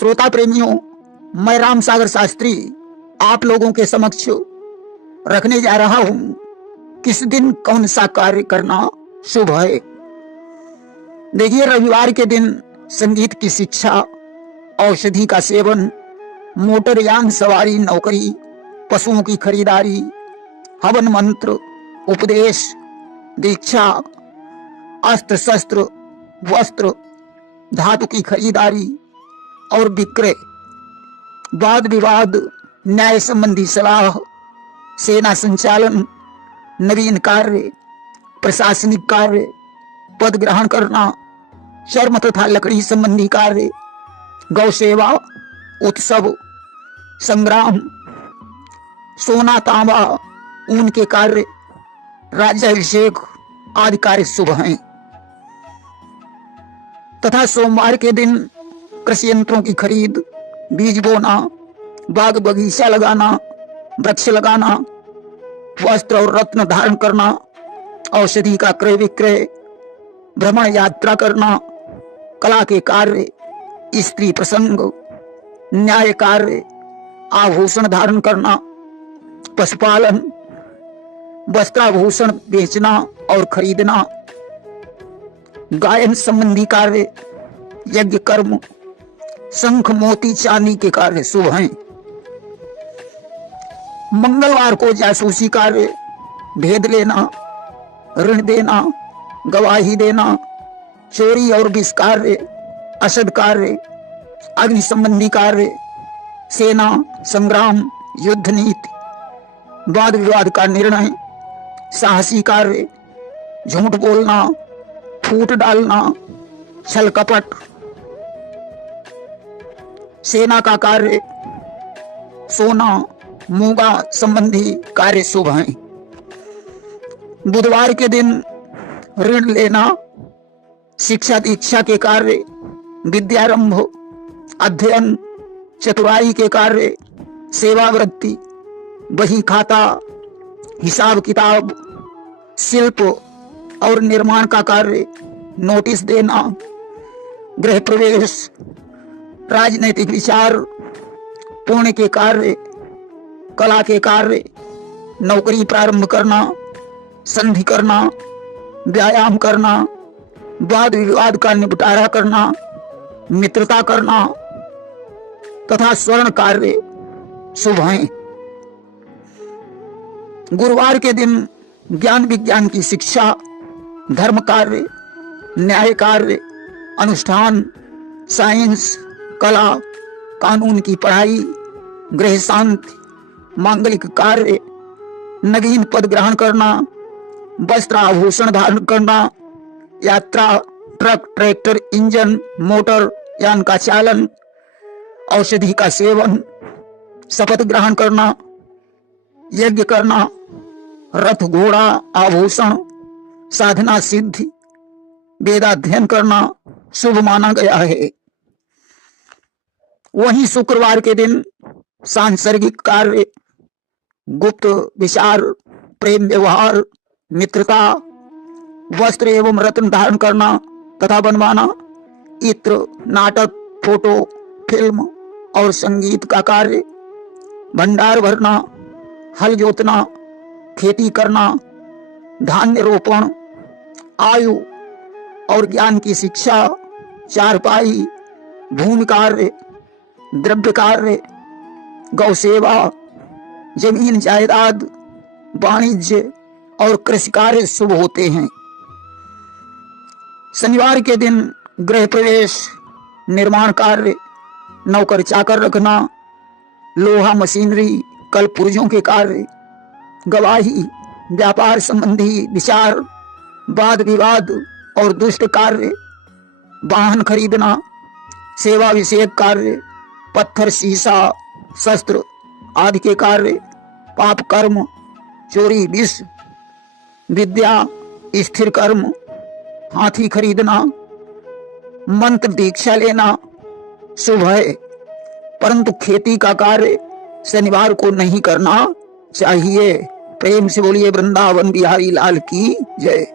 श्रोता प्रेमियों, मैं राम सागर शास्त्री आप लोगों के समक्ष रखने जा रहा हूं किस दिन कौन सा कार्य करना शुभ है। देखिए, रविवार के दिन संगीत की शिक्षा, औषधि का सेवन, मोटरयान सवारी, नौकरी, पशुओं की खरीदारी, हवन मंत्र, उपदेश, दीक्षा, अस्त्र शस्त्र, वस्त्र, धातु की खरीदारी और विक्रय, वाद विवाद, न्याय संबंधी सलाह, सेना संचालन, नवीन कार्य, प्रशासनिक कार्य, पद ग्रहण करना, चर्म तथा लकड़ी संबंधी कार्य, गौ सेवा, उत्सव, संग्राम, सोना तांबा, ऊन के कार्य, राज्याभिषेक आदि कार्य शुभ हैं। तथा सोमवार के दिन कृषि यंत्रों की खरीद, बीज बोना, बाग बगीचा लगाना, वृक्ष लगाना, वस्त्र और रत्न धारण करना, औषधि का क्रय विक्रय, भ्रमण यात्रा करना, कला के कार्य, स्त्री प्रसंग, न्याय कार्य, आभूषण धारण करना, पशुपालन, वस्त्राभूषण बेचना और खरीदना, गायन संबंधी कार्य, यज्ञ कर्म, शंख मोती चांदी के कार्य शुभ हैं। मंगलवार को जासूसी कार्य, भेद लेना, ऋण देना, गवाही देना, चोरी और विष कार्य, अशद कार्य, अग्नि संबंधी कार्य, सेना, संग्राम, युद्ध नीति, वाद विवाद का निर्णय, साहसी कार्य, झूठ बोलना, फूट डालना, छल कपट, सेना का कार्य, सोना, मूंगा संबंधी कार्य शुभ हैं। बुधवार के दिन ऋण लेना, शिक्षा दीक्षा के कार्य, विद्यारंभ, अध्ययन, चतुराई के कार्य, सेवावृत्ति, बही खाता, हिसाब किताब, शिल्प और निर्माण का कार्य, नोटिस देना, गृह प्रवेश, राजनैतिक विचार, पुण्य के कार्य, कला के कार्य, नौकरी प्रारंभ करना, संधि करना, व्यायाम करना, वाद विवाद का निपटारा करना, मित्रता करना तथा स्वर्ण कार्य शुभ हैं। गुरुवार के दिन ज्ञान विज्ञान की शिक्षा, धर्म कार्य, न्याय कार्य, अनुष्ठान, साइंस, कला, कानून की पढ़ाई, गृह शांति, मांगलिक कार्य, नवीन पद ग्रहण करना, वस्त्र आभूषण धारण करना, यात्रा, ट्रक, ट्रैक्टर, इंजन, मोटर यान का चालन, औषधि का सेवन, शपथ ग्रहण करना, यज्ञ करना, रथ घोड़ा आभूषण, साधना सिद्धि, वेदाध्ययन करना शुभ माना गया है। वहीं शुक्रवार के दिन सांसर्गिक कार्य, गुप्त विचार, प्रेम व्यवहार, मित्रता, वस्त्र एवं रत्न धारण करना तथा बनवाना, इत्र, नाटक, फोटो, फिल्म और संगीत का कार्य, भंडार भरना, हल जोतना, खेती करना, धान्य रोपण, आयु और ज्ञान की शिक्षा, चारपाई, भूमि कार्य, द्रव्य कार्य, गौ सेवा, जमीन जायदाद, वाणिज्य और कृषि कार्य शुभ होते हैं। शनिवार के दिन गृह प्रवेश, निर्माण कार्य, नौकर चाकर रखना, लोहा मशीनरी, कल पुर्जों के कार्य, गवाही, व्यापार संबंधी विचार, वाद विवाद और दुष्ट कार्य, वाहन खरीदना, सेवा विषयक कार्य, पत्थर, शीशा, शस्त्र आदि के कार्य, पाप कर्म, चोरी, विष, विद्या, स्थिर कर्म, हाथी खरीदना, मंत्र दीक्षा लेना शुभ है, परंतु खेती का कार्य शनिवार को नहीं करना चाहिए। प्रेम से बोलिए वृंदावन बिहारी लाल की जय।